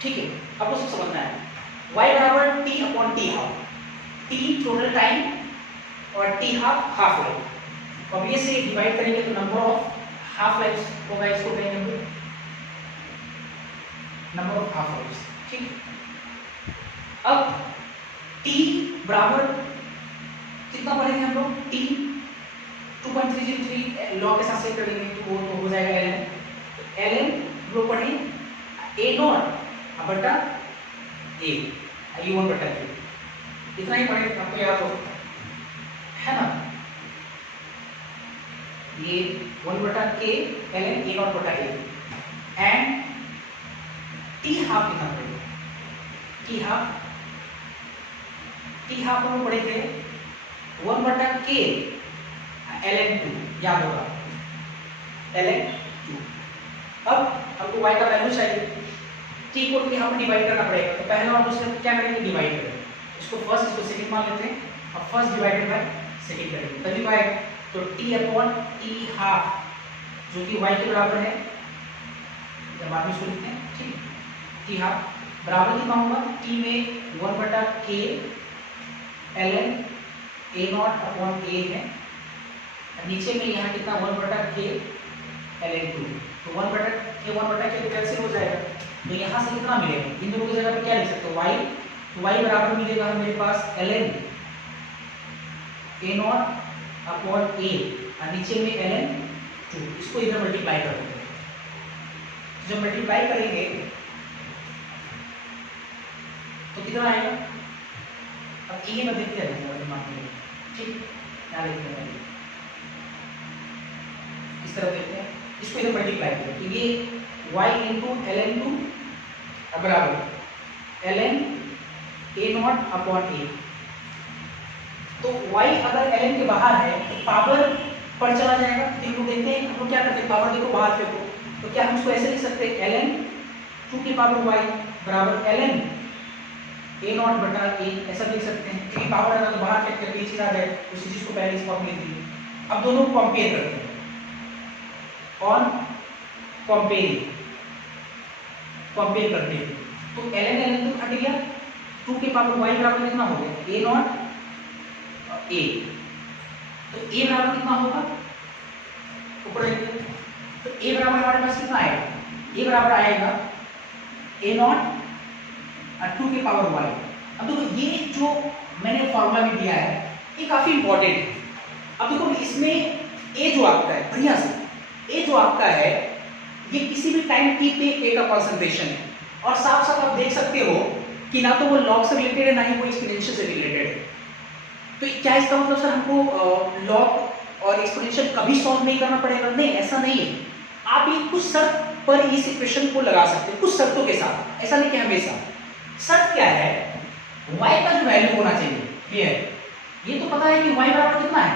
ठीक है? आपको सब समझना है। y बराबर t upon T half, t total time और t हाफ हाफ लाइफ। अब ये से डिवाइड करेंगे तो नंबर ऑफ हाफ लाइफ होगा, इसको कहेंगे नंबर ऑफ हाफ लाइफ, ठीक। अब t बराबर कितना पढ़ेंगे हम लोग? t 2.303 लॉग के साथ सेट करेंगे तो वो हो जाएगा ln वो पढ़ें a नॉट बटा a u1 बटा a, इतना ही पढ़े, आपको याद हो, है ना? ये 1 बटा k ln a नॉट बटा a एंड t हाफ कितना पढ़ेगा? t हाफ हम पढ़े थे 1 बटा k ln 2, याद होगा ln 2। अब हमको y का वैल्यू चाहिए, t को यहाँ पर डिवाइड करना पड़ेगा, तो पहला और दूसरा क्या करेंगे? डिवाइड करेंगे, इसको फर्स्ट इसको सेकंड मान लेते हैं, अब फर्स्ट डिवाइडेड बाय सेकंड करेंगे तभी पाएगा। तो t अपॉन t हाफ जो कि y के बराबर है, जब बाद में इसको लिखते हैं, ठीक है? t हाफ बराबर कितना होगा? t में 1 बटा k ln a not upon a है, नीचे में यहाँ कितना 1 बटा k ln 2, तो 1 बटा k तो कैंसिल हो जाएगा, तो यहाँ से कितना मिलेगा? इन दोनों की जगह पे क्या लिख सकते हो? y, तो y बराबर मिलेगा मेरे पास ln a not upon a और नीचे में ln 2, इसको इधर मल्टीप्लाई कर देंगे। जब मल्टीप्लाई करेंगे तो कितना आएगा? अब ये मैं देखते रहेंगे दिमाग में, ठीक? क्या देखते हैं इस तरह देखते हैं, इसको इधर मल्टीप्लाई करें तो ये y इंटू ln 2 बराबर ln a not upon a। तो y अगर ln के बाहर है तो पावर पर चला जाएगा, देखो देखते हैं हम लोग क्या करते हैं, पावर देखो बाहर फेंको, तो क्या हम इसको ऐसे लिख सकते हैं ln 2 की पावर y बराबर ln a नॉट बटा a, ऐसा लिख सकते हैं, क्योंकि पावर अगर तो बाहर फेंक करके ये चीज आ जाए, उसी चीज को पहले इस फॉर्म में लिख दिए। अब दोनों को कंपेयर करते हैं, ऑन कंपेयर करते हैं, तो ln तो हट गया, 2 की पावर y बराबर कितना हो गया? a नॉट a, तो a बराबर कितना होगा? ऊपर देखिए, तो a बराबर हमारे पास कितना आएगा? a बराबर आएगा a नॉट 2 की पावर y। अब देखो ये जो मैंने फॉर्मूला भी दिया है ये काफी इंपॉर्टेंट है। अब देखो इसमें a जो आपका है, बढ़िया से a जो आपका है ये किसी भी टाइम t पे a का कंसंट्रेशन है, और साथ साथ आप देख सकते हो कि ना तो वो लॉग से रिलेटेड है ना ही वो एक्सपोनेंशियल से रिलेटेड है। तो क्या इसका मतलब सर हमको लॉग और एक्सपोनेंशियल कभी सॉल्व नहीं करना पड़ेगा? नहीं, ऐसा नहीं है। आप ये कुछ शर्त पर इस इक्वेशन को लगा सकते हैं, कुछ शर्तों के साथ, ऐसा नहीं कि हमेशा। शर्त क्या है? y का जो वैल्यू होना चाहिए ये तो पता है कि y बराबर कितना है?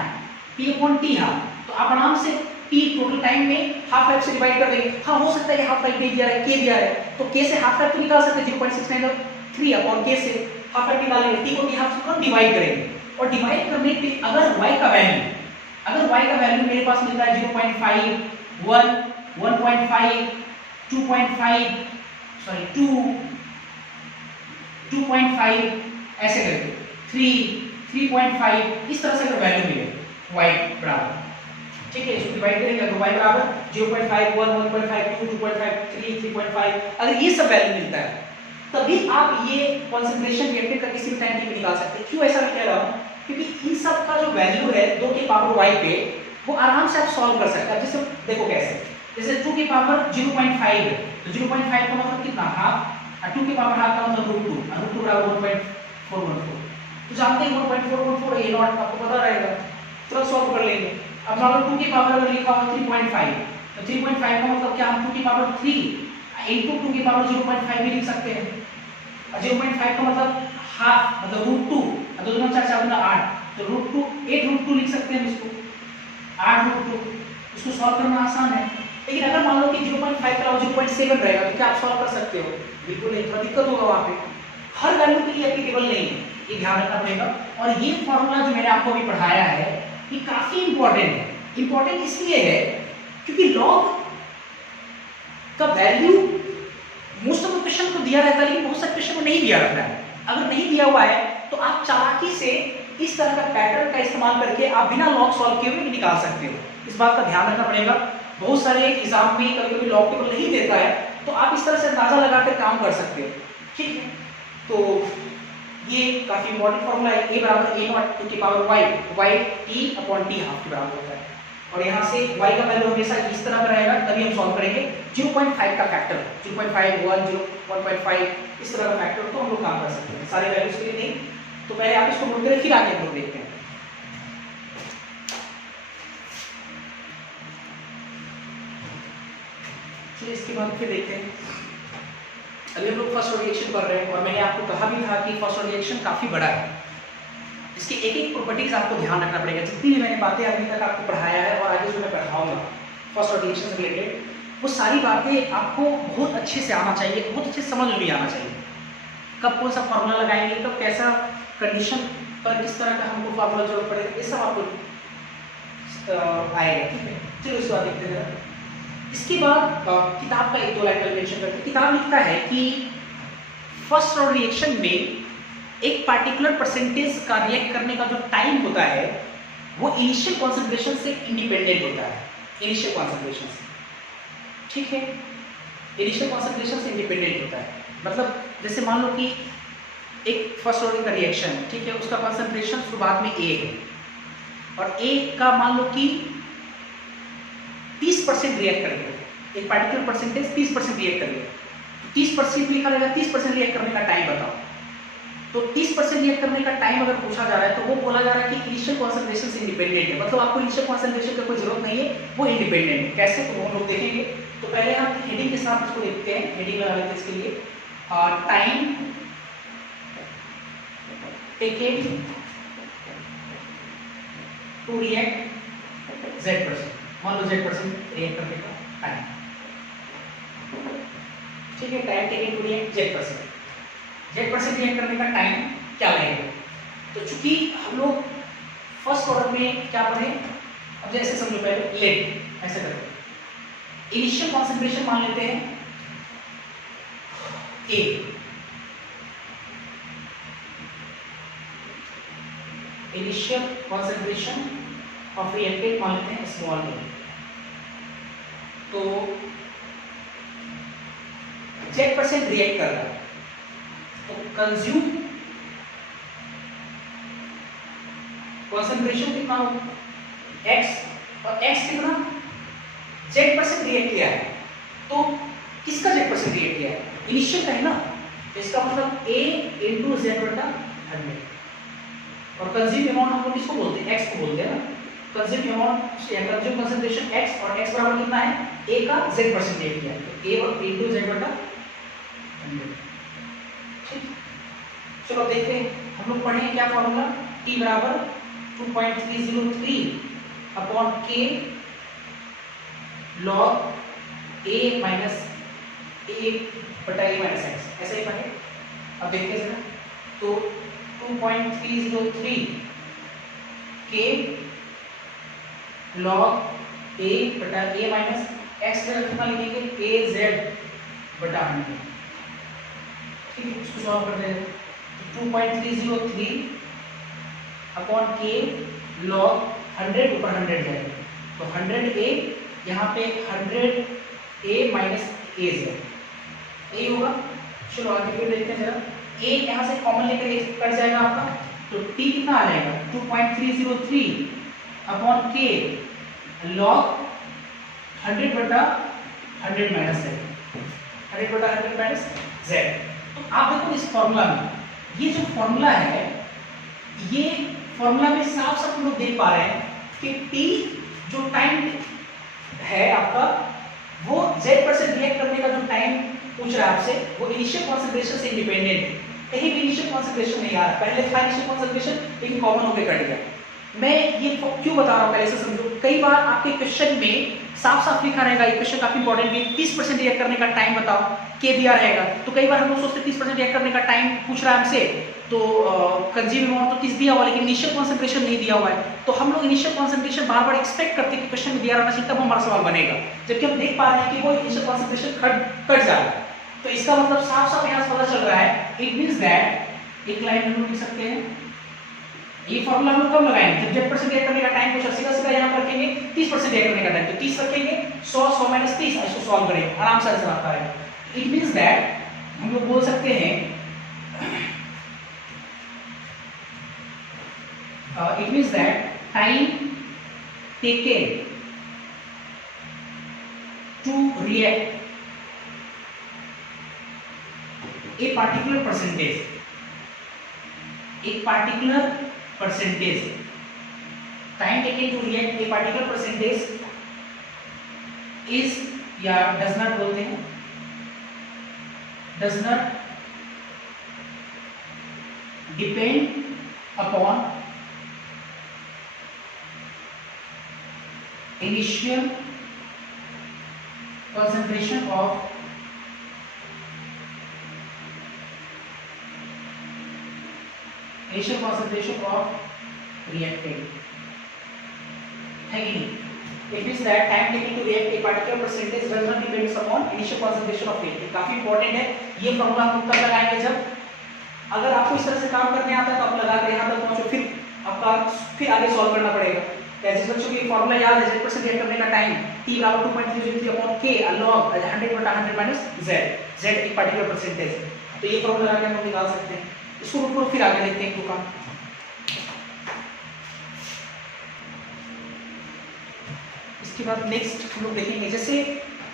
p अपॉन t हाफ, तो आप आराम से t टोटल टाइम में हाफ लाइफ से डिवाइड कर देंगे। हाँ, हो सकता है कि हाफ लाइफ नहीं दिया है, k दिया है, तो k से हाफ लाइफ तो निकाल सकते हैं, 0.693 अपॉन k से हाफ लाइफ निकालेंगे, t को t हाफ से डिवाइड करेंगे, और डिवाइड करने पे अगर y का वैल्यू मेरे पास मिलता है 0.5, 1, 1.5, 2.5, सॉरी 2.5 ऐसे करके 3, 3.5 इस तरह से अगर वैल्यू मिले y बराबर, ठीक है, इसको डिवाइड करेंगे तो y बराबर 0.5, 1, 1.5, 2, 2.5, 3, 3.5, अगर ये सब वैल्यू मिलता है तभी आप ये कंसंट्रेशन वेक्टर का किसी भी टाइम पे निकाल सकते हैं। क्यों ऐसा मैं कह रहा हूँ? क्योंकि इन सब का जो वैल्यू है 2 की पावर y पे वो आराम से आप सॉल्व कर सकते हैं। अब जैसे देखो कैसे, जैसे 2 की पावर 0.5 है तो 0.5 का मतलब कितना? हाफ, और 2 की पावर हाफ का मतलब √2, और √2 बराबर 1.414, तो जानते हैं 1.414 a नॉट आपको पता रहेगा, चलो सॉल्व कर लेंगे। अब मान लो 2 की पावर अगर लिखा हो 3.5 तो तो 3.5 का मतलब क्या, हम 2 की पावर 3 इंटू 2 की पावर 0.5 भी लिख सकते हैं। और 0.5 का मतलब हाफ, मतलब √2, तो 2 4 4 8, तो √2 8√2 लिख सकते हैं इसको, 8√2। इसको सॉल्व करना आसान है। लेकिन अगर मान लो कि 0.5 के अलावा 0.7 रहेगा तो क्या आप सॉल्व कर सकते हो? बिल्कुल नहीं, थोड़ा दिक्कत होगा वहाँ पे, हर वैल्यू के लिए एप्लीकेबल नहीं है, ये ध्यान रखना पड़ेगा। और ये फॉर्मूला जो मैंने आपको अभी पढ़ाया है ये काफी इंपॉर्टेंट है। इंपॉर्टेंट इसलिए है क्योंकि लॉग का value most of the question को दिया रहता है, लेकिन बहुत सारे क्वेश्चन को नहीं दिया रहता है। अगर नहीं दिया हुआ है तो आप चालाकी से इस तरह का पैटर्न का इस्तेमाल करके आप बिना लॉग सॉल्व किए हुए निकाल सकते हो। इस बात का ध्यान रखना पड़ेगा। बहुत सारे एग्जाम में कभी कभी लॉग टेबल नहीं देता है, तो आप इस तरह से अंदाजा लगाकर काम कर सकते हो, ठीक है। तो ये काफी इंपॉर्टेंट फॉर्मूला है, a बराबर a0 की power y, y t upon t half के बराबर होता है। और यहाँ से y का वैल्यू हमेशा इस तरह का रहेगा, तभी हम सॉल्व करेंगे। 0.5 का फैक्टर, 0.5 1 0 1.5 इस तरह का फैक्टर तो हम लोग काम कर सकते हैं, सारे वैल्यूज के लिए नहीं। तो पहले आप इसको नोट करें, फिर आगे हम लोग देखते हैं। चलिए इसके बाद फिर देखते हैं। अभी हम लोग फर्स्ट ऑर्डर रिएक्शन कर रहे हैं और मैंने आपको कहा भी था कि फर्स्ट ऑर्डर रिएक्शन काफी बड़ा है, इसकी एक एक प्रॉपर्टीज आपको ध्यान रखना पड़ेगा। जितनी भी मैंने बातें अभी तक आपको पढ़ाया है और आगे जो मैं पढ़ाऊंगा फर्स्ट ऑर्डर रिएक्शन से रिलेटेड, वो सारी बातें आपको बहुत अच्छे से आना चाहिए, बहुत अच्छे से समझ में भी आना चाहिए। कब कौन सा फार्मूला लगाएंगे, कब कैसा कंडीशन पर किस तरह का हमको फार्मूला जरूरत पड़ेगा, ये सब आपको आएगा, ठीक है। चलो इसको देखते हैं। इसके बाद किताब का एक दो लाइन मेंशन करते हैं। किताब लिखता है कि फर्स्ट ऑर्डर रिएक्शन में एक पार्टिकुलर परसेंटेज का रिएक्ट करने का जो टाइम होता है वो इनिशियल कॉन्सेंट्रेशन से इंडिपेंडेंट होता है। इनिशियल कॉन्सेंट्रेशन से, ठीक है, इनिशियल कॉन्सेंट्रेशन से इंडिपेंडेंट होता है। मतलब जैसे मान लो कि एक फर्स्ट ऑर्डर का रिएक्शन, ठीक है, उसका कॉन्सेंट्रेशन शुरुआत में A है और A का मान लो कि 30% रिएक्ट करेगा, एक पार्टिकुलर परसेंटेज 30% रिएक्ट करेगा, 30% लिखा रहेगा, 30% रिएक्ट करने का टाइम बताओ। तो 30% रिएक्ट करने का टाइम अगर पूछा जा रहा है तो वो बोला जा रहा है कि इनिशियल कॉन्सेंट्रेशन से इंडिपेंडेंट है, मतलब आपको इनिशियल कॉन्सेंट्रेशन का कोई जरूरत नहीं है, वो इंडिपेंडेंट है। कैसे, तो हम लोग देखेंगे। तो पहले हम हेडिंग के साथ इसको देखते हैं, हेडिंग लगा लेते हैं इसके लिए, time taken to react Z%, मान लो Z% रिएक्ट करने का टाइम, ठीक है। Time taken to react Z%, Z% react करने का टाइम क्या लगेगा। तो चूंकि हम लोग फर्स्ट ऑर्डर में क्या पढ़े, अब जैसे समझो पहले लेट ऐसे करते हैं। इनिशियल कॉन्सेंट्रेशन मान लेते हैं A, initial concentration of reactant मान लेते हैं स्मॉल a। तो Z% रिएक्ट कर रहा है तो कंज्यूम कॉन्सेंट्रेशन कितना होगा X, और X कितना, Z% रिएक्ट किया है तो किसका Z% रिएक्ट किया है, इनिशियल का है ना, तो इसका मतलब A इंटू Z/100। और कंज्यूम अमाउंट हम लोग किसको बोलते हैं, X को बोलते हैं ना। कंज्यूम अमाउंट या कंज्यूम कंसंट्रेशन X, और X बराबर कितना है, A का Z% रिएक्ट किया है, तो A और इंटू Z/100, ठीक। चलो देखते हैं, हम लोग पढ़े क्या फॉर्मूला, T बराबर 2.303 upon K log A minus A बटा A माइनस X, ऐसा ही पढ़े। अब देखते हैं जरा, तो 2.303 K log A बटा A माइनस X जगह कितना लिखेंगे, AZ बटा 100, ठीक है। इसको सॉल्व करते हैं। 2.303 अपॉन K log 100 ऊपर 100 जाएगा, तो 100A यहाँ पे 100A माइनस AZ यही होगा। चलो आगे फिर देखते हैं जरा, A यहाँ से कॉमन लेकर कट जाएगा आपका, तो T कितना आ जाएगा, 2.303 अपॉन K log 100 बटा 100 माइनस Z, 100 बटा 100 माइनस Z। तो आप देखो इस फॉर्मूला में, ये जो फॉर्मूला है, ये फॉर्मूला में साफ साफ हम लोग देख पा रहे हैं कि T जो टाइम है आपका पूछ रहा है आपसे वो इनिशियल कॉन्सेंट्रेशन से इंडिपेंडेंट है, कहीं भी इनिशियल कॉन्सेंट्रेशन नहीं आ रहा, पहले था इनिशियल कॉन्सेंट्रेशन लेकिन कॉमन होकर कट गया। मैं ये क्यों बता रहा हूँ पहले से समझो। कई बार आपके क्वेश्चन में साफ साफ लिखा रहेगा, ये क्वेश्चन काफी इंपॉर्टेंट भी, 30% रिएक्ट करने का टाइम बताओ, के दिया रहेगा। तो कई बार हम लोग सोचते 30% रिएक्ट करने का टाइम पूछ रहा है हमसे, तो कंज्यूम अमाउंट तो 30 दिया हुआ लेकिन इनिशियल कॉन्सेंट्रेशन नहीं दिया हुआ है, तो हम लोग इनिशियल कॉन्सेंट्रेशन बार बार एक्सपेक्ट करते हैं कि क्वेश्चन में दिया रहना चाहिए, तब हमारा सवाल बनेगा, जबकि हम देख पा रहे हैं कि वो इनिशियल कॉन्सेंट्रेशन कट जा रहा है। तो इसका मतलब साफ साफ यहाँ से पता चल रहा है, इट मींस दैट एक लाइन हम लोग लिख सकते हैं, ये फॉर्मूला हम लोग कब लगाएंगे जब Z% रिएक्ट करने का टाइम कुछ सीधा सीधा यहाँ पर रखेंगे 30% रिएक्ट करने का टाइम, तो 30 रखेंगे, 100 माइनस 30, इसको सॉल्व करेंगे, आराम से आंसर आता है। इट मींस दैट हम लोग बोल सकते हैं, it means that time taken to react a particular percentage, time taken to react a particular percentage is या does not बोलते हैं, does not depend upon initial concentration of reactant, है कि नहीं? It means that time taken to react a particular percentage does not depend upon initial concentration of reactant. काफी important है ये formula हम तब लगाएंगे जब, अगर आपको इस तरह से काम करने आता है तो आप लगा के यहाँ तक पहुंचो, फिर आपका फिर आगे सॉल्व करना पड़ेगा। जैसे बच्चों को ये फॉर्मूला याद है, Z% रिएक्ट करने का टाइम T बराबर 2.303 upon K log 100/100 minus Z, Z एक पर्टिकुलर परसेंटेज है, तो ये फॉर्मूला लगा के हम निकाल सकते हैं। इसको ऊपर फिर आगे देखते हैं काम। इसके बाद नेक्स्ट हम लोग देखेंगे, जैसे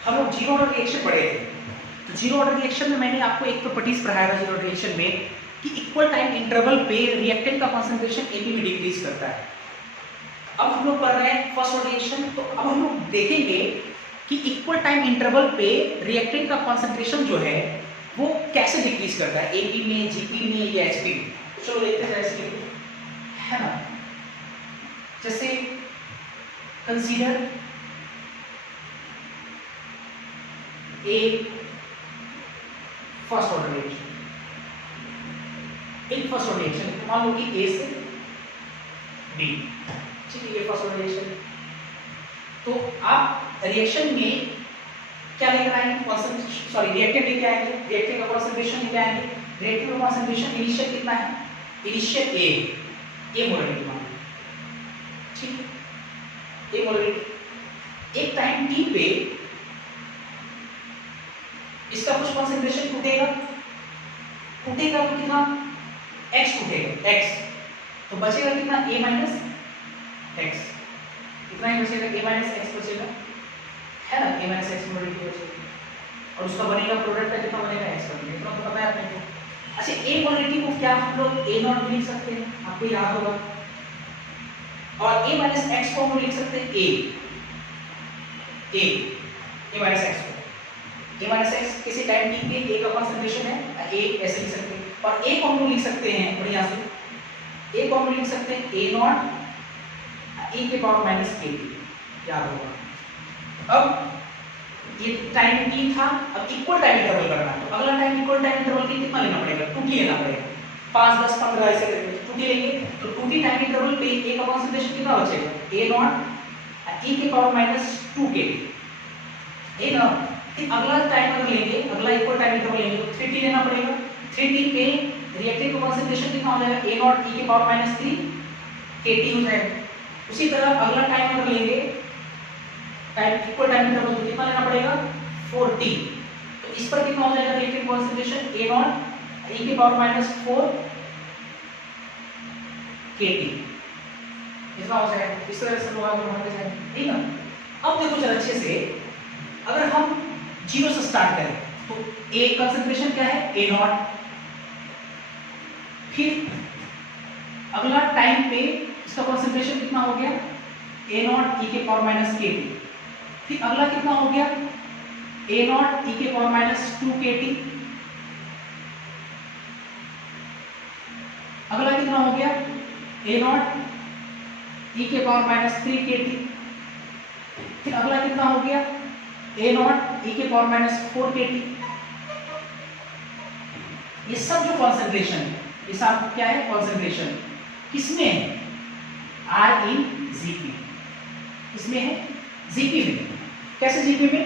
हम लोग जीरो ऑर्डर रिएक्शन पढ़े थे, तो जीरो ऑर्डर रिएक्शन में मैंने आपको एक प्रॉपर्टीज पढ़ाया था जीरो ऑर्डर रिएक्शन में कि इक्वल टाइम इंटरवल पे रिएक्टेंट का कंसंट्रेशन एपी में डिक्रीज करता है। अब हम लोग पढ़ रहे हैं फर्स्ट ऑर्डर रिएक्शन, तो अब हम लोग देखेंगे कि इक्वल टाइम इंटरवल पे रिएक्टेंट का कंसंट्रेशन जो है वो कैसे डिक्रीज करता है, एपी में, जीपी में या एचपी में। तो चलो देखते हैं जैसे है ना, जैसे consider a first order reaction, एक फर्स्ट ऑर्डर रिएक्शन मान लो कि ए से बी, ठीक है, ये फर्स्ट ऑर्डर रिएक्शन। तो आप रिएक्शन में क्या लेकर आएंगे, कॉन्सेंट्रेशन, सॉरी रिएक्टेंट लेके आएंगे, रिएक्टेंट का कॉन्सेंट्रेशन लेके आएंगे, रिएक्टेंट का कॉन्सेंट्रेशन इनिशियल कितना है, इनिशियल ए मोलरिटी मान लो, ठीक है, ए मोलरिटी। एक टाइम टी पे इसका कुछ कॉन्सेंट्रेशन टूटेगा तो कितना, x टूटेगा, x, तो बचेगा कितना, a माइनस x, कितना ही बचेगा, a माइनस x बचेगा, है ना, a माइनस x मोलरिटी बचेगी, और उसका बनेगा प्रोडक्ट का कितना बनेगा, x बनेगा, इतना तो पता है आपने को। अच्छा, a मोलरिटी को क्या हम लोग a नॉट लिख सकते हैं, आपको याद होगा, और a माइनस x को हम लिख सकते हैं a माइनस x को, a माइनस x किसी टाइम t पे a का कंसंट्रेशन है, a ऐसे लिख सकते हैं, और a को हम लोग लिख सकते हैं बढ़िया से, a को हम लिख सकते हैं a नॉट e के पावर माइनस k, याद होगा। अब ये टाइम t था, अब इक्वल टाइम इंटरवल करना है, तो अगला टाइम इक्वल टाइम इंटरवल के कितना लेना पड़ेगा, 2t लेना पड़ेगा, 5 10 15 ऐसे करके 2t लेंगे, तो 2t टाइम इंटरवल पे a का कंसंट्रेशन कितना बचेगा, a नॉट e के power minus 2k, a not. फिर अगला टाइम अगर लेंगे, अगला इक्वल टाइम इंटरवल लेंगे तो 3t लेना पड़ेगा, 3t पे रिएक्टेंट का कंसंट्रेशन कितना हो जाएगा, a नॉट e के पावर माइनस 3 kt हो जाएगा। उसी तरह अगला टाइम अगर लेंगे, टाइम इक्वल टाइम इंटरवल तो कितना लेना पड़ेगा, 4t, तो इस पर कितना हो जाएगा reactant concentration, a not e के पावर माइनस 4 kt, इतना हो जाएगा। इस तरह से लोग आगे बढ़ते जाएंगे, ठीक ना। अब देखो जरा अच्छे से, अगर हम जीरो से स्टार्ट करें तो a कंसंट्रेशन क्या है, a नॉट, फिर अगला टाइम पे इसका कंसंट्रेशन कितना हो गया, a नॉट e के पावर माइनस k, फिर अगला कितना हो गया, ए नॉट ई के पावर माइनस 2kT। अगला कितना हो गया, ए नॉट ई के पावर माइनस 3kT। फिर अगला कितना हो गया, ए नॉट ई के पावर माइनस 4kT। ये सब जो कॉन्सेंट्रेशन है, ये सब क्या है, कॉन्सेंट्रेशन किसमें है, आर इन जीपी। किसमें है, जीपी में। कैसे जीपी में,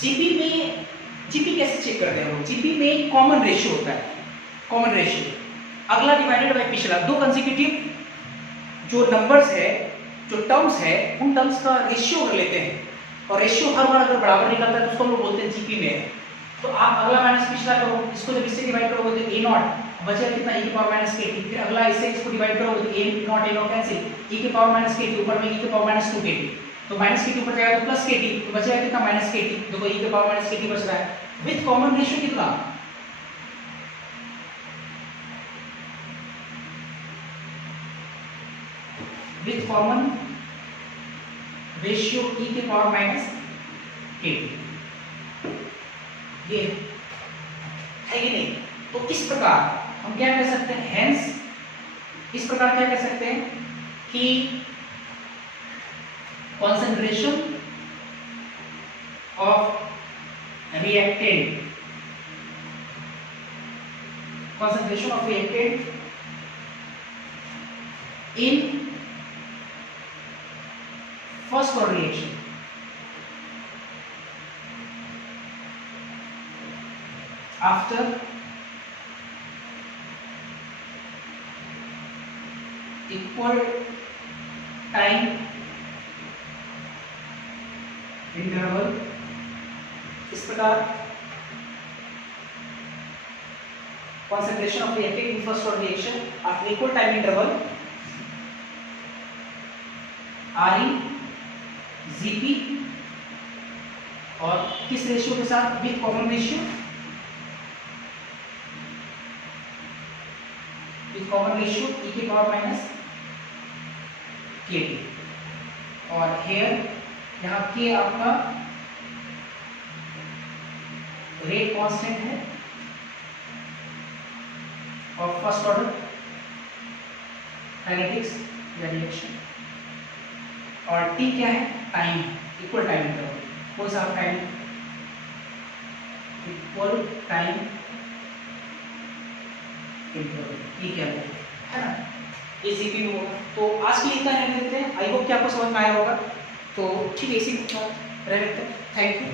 जीपी में, जीपी कैसे चेक करते हैं हम, जीपी में कॉमन रेशियो होता है, कॉमन रेशियो अगला डिवाइडेड बाय पिछला, दो कंसेक्यूटिव जो नंबर्स है, जो टर्म्स है, उन टर्म्स का रेशियो कर लेते हैं, और रेशियो हर बार अगर बराबर निकलता है तो उसको हम लोग बोलते हैं जीपी में है। तो आप अगला माइनस पिछला करो, इसको जब इससे डिवाइड करोगे तो ए नॉट बचेगा कितना, e की पावर माइनस kT। फिर अगला इससे इसको डिवाइड करोगे तो ए नॉट कैंसिल, e की पावर माइनस kT, ऊपर में e की पावर माइनस 2kT, तो माइनस kT ऊपर जाएगा तो प्लस kT, तो बचेगा कितना, माइनस kT। देखो e की पावर माइनस kT बच रहा है विद कॉमन रेशियो कितना, विद कॉमन रेशियो e के पावर माइनस kT। ये है कि नहीं। तो इस प्रकार हम क्या कह सकते हैं, हेंस इस प्रकार क्या कह सकते हैं कि concentration of reactant, concentration of reactant in first order reaction after equal time interval. इस प्रकार concentration of reactant in first order reaction after equal time interval R in Gp, और किस रेशियो के साथ, with common ratio, with common ratio e की power minus kT। और hair यहाँ के आपका रेट कांस्टेंट है और फर्स्ट ऑर्डर काइनेटिक्स या रिएक्शन, और टी क्या है, टाइम, इक्वल टाइम इंटरवल, कोई सा time, equal time interval, T क्या है ना, ये जीपी में होगा। तो आज के लिए इतना रहने देते हैं, आई होप कि आपको समझ में आया होगा। तो ठीक है, इसी रह लेते हैं। Thank you.